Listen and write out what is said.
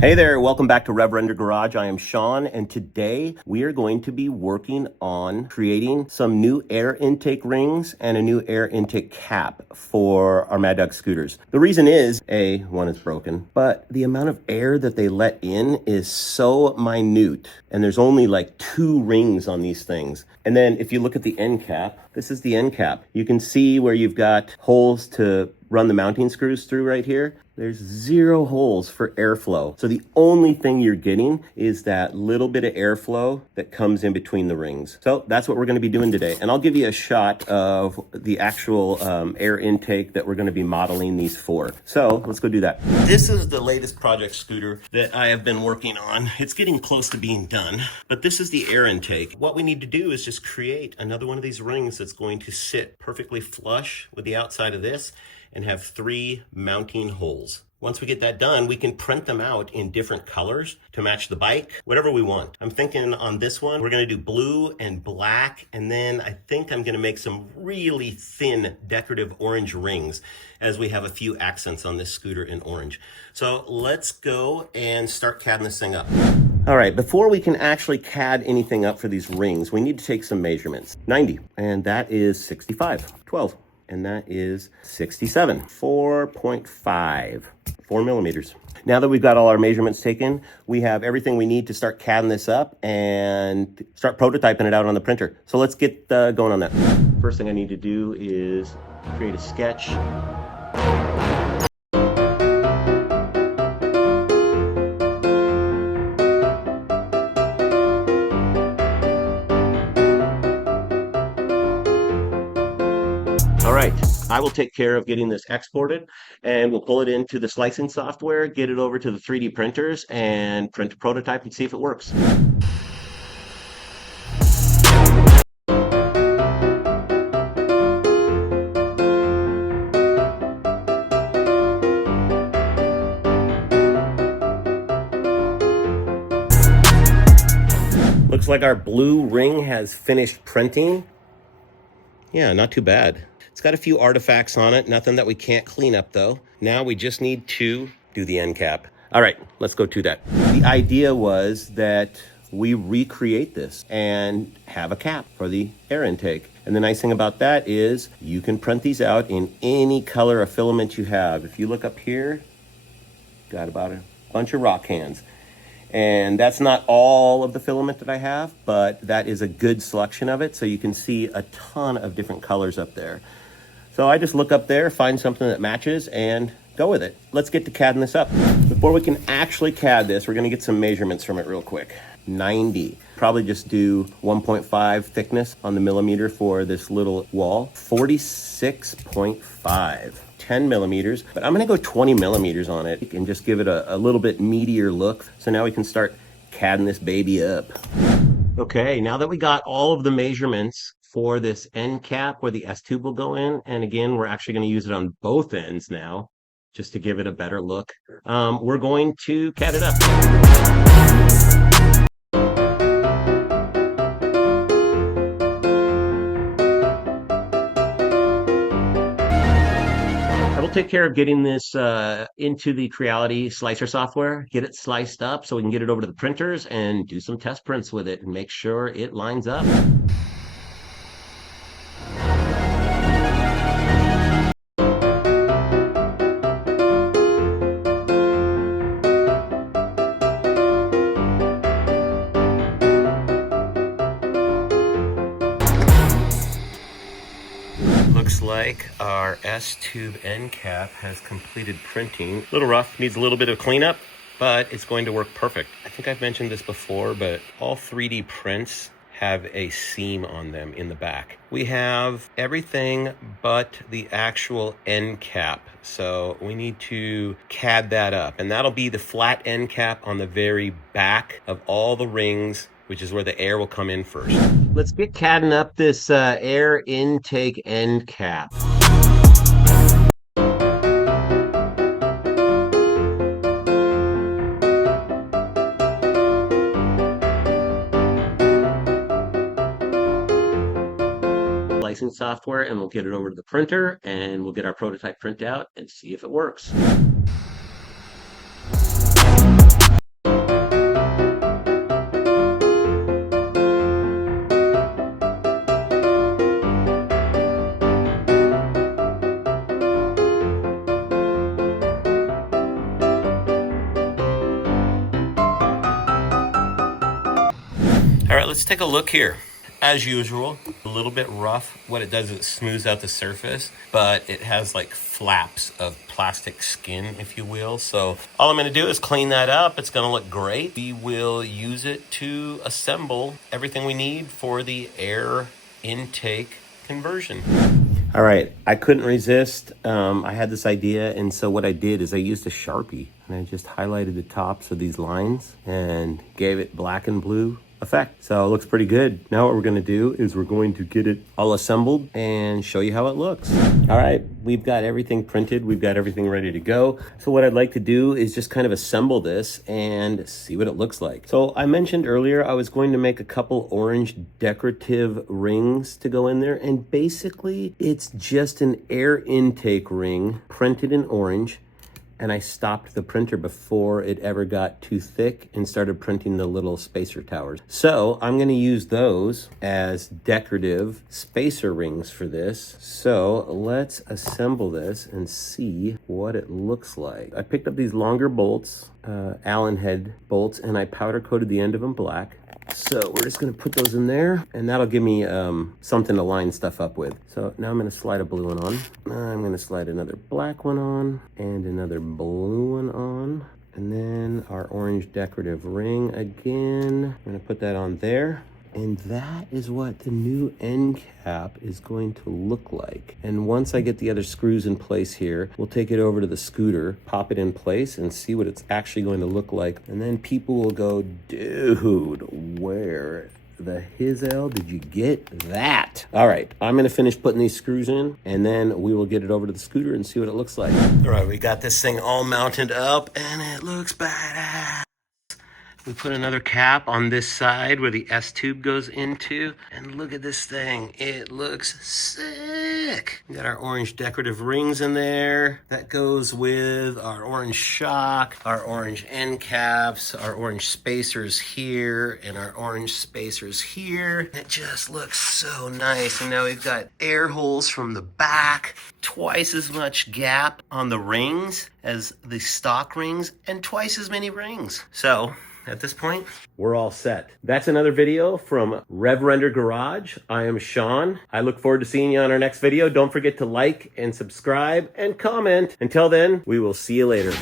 Hey there, welcome back to Rev Render Garage. I am Sean, and today we are going to be working on creating some new air intake rings and a new air intake cap for our Mad Dog scooters. The reason is, one is broken, but the amount of air that they let in is so minute, and there's only like 2 rings on these things. And then if you look at the end cap, this is the end cap. You can see where you've got holes to run the mounting screws through right here. There's 0 holes for airflow. So the only thing you're getting is that little bit of airflow that comes in between the rings. So that's what we're gonna be doing today. And I'll give you a shot of the actual air intake that we're gonna be modeling these for. So let's go do that. This is the latest project scooter that I have been working on. It's getting close to being done, but this is the air intake. What we need to do is just create another one of these rings that's going to sit perfectly flush with the outside of this and have 3 mounting holes. Once we get that done, we can print them out in different colors to match the bike, whatever we want. I'm thinking on this one, we're gonna do blue and black, and then I think I'm gonna make some really thin decorative orange rings as we have a few accents on this scooter in orange. So let's go and start CADing this thing up. All right, before we can actually CAD anything up for these rings, we need to take some measurements. 90, and that is 65, 12. And that is 67, 4.5, 4 millimeters. Now that we've got all our measurements taken, we have everything we need to start CADing this up and start prototyping it out on the printer. So let's get going on that. First thing I need to do is create a sketch. All right, I will take care of getting this exported, and we'll pull it into the slicing software, get it over to the 3D printers, and print a prototype and see if it works. Looks like our blue ring has finished printing. Yeah, not too bad. It's got a few artifacts on it, nothing that we can't clean up though. Now we just need to do the end cap. All right, let's go to that. The idea was that we recreate this and have a cap for the air intake. And the nice thing about that is you can print these out in any color of filament you have. If you look up here, got about a bunch of rock hands. And that's not all of the filament that I have, but that is a good selection of it. So you can see a ton of different colors up there. So I just look up there, find something that matches, and go with it. Let's get to CADing this up. Before we can actually CAD this, we're gonna get some measurements from it real quick. 90. Probably just do 1.5 thickness on the millimeter for this little wall. 46.5. 10 millimeters, but I'm gonna go 20 millimeters on it and just give it a little bit meatier look. So now we can start CADing this baby up. Okay, now that we got all of the measurements for this end cap where the S-tube will go in, and again, we're actually gonna use it on both ends now, just to give it a better look. We're going to CAD it up. I will take care of getting this into the Creality slicer software, get it sliced up so we can get it over to the printers and do some test prints with it and make sure it lines up. Looks like our S-tube end cap has completed printing. A little rough, needs a little bit of cleanup, but it's going to work perfect. I think I've mentioned this before, but all 3D prints have a seam on them in the back. We have everything but the actual end cap. So we need to CAD that up, and that'll be the flat end cap on the very back of all the rings, which is where the air will come in first. Let's get CADing up this air intake end cap. Slicing software, and we'll get it over to the printer and we'll get our prototype print out and see if it works. let's take a look here. As usual, a little bit rough. What it does is it smooths out the surface, but it has like flaps of plastic skin, if you will. So all I'm gonna do is clean that up. It's gonna look great. We will use it to assemble everything we need for the air intake conversion. All right, I couldn't resist. I had this idea, and so what I did is I used a Sharpie, and I just highlighted the tops of these lines and gave it black and blue effect. So it looks pretty good. Now what we're gonna do is we're going to get it all assembled and show you how it looks. All right, we've got everything printed. We've got everything ready to go. So what I'd like to do is just kind of assemble this and see what it looks like. So I mentioned earlier I was going to make a couple orange decorative rings to go in there, and basically it's just an air intake ring printed in orange, and I stopped the printer before it ever got too thick and started printing the little spacer towers. So I'm gonna use those as decorative spacer rings for this. So let's assemble this and see what it looks like. I picked up these longer bolts, Allen head bolts, and I powder coated the end of them black. So we're just gonna put those in there, and that'll give me something to line stuff up with. So now I'm gonna slide a blue one on. I'm gonna slide another black one on, and another blue one on. And then our orange decorative ring again. I'm gonna put that on there. And that is what the new end cap is going to look like. And once I get the other screws in place here, we'll take it over to the scooter, pop it in place, and see what it's actually going to look like. And then people will go, dude, where the hell did you get that? All right, I'm gonna finish putting these screws in, and then we will get it over to the scooter and see what it looks like. All right, we got this thing all mounted up, and it looks badass. We put another cap on this side where the S-tube goes into, and look at this thing. It looks sick. We got our orange decorative rings in there. That goes with our orange shock, our orange end caps, our orange spacers here, and our orange spacers here. It just looks so nice. And now we've got air holes from the back, twice as much gap on the rings as the stock rings, and twice as many rings. So at this point, we're all set. That's another video from Rev Render Garage. I am Sean. I look forward to seeing you on our next video. Don't forget to like and subscribe and comment. Until then, we will see you later.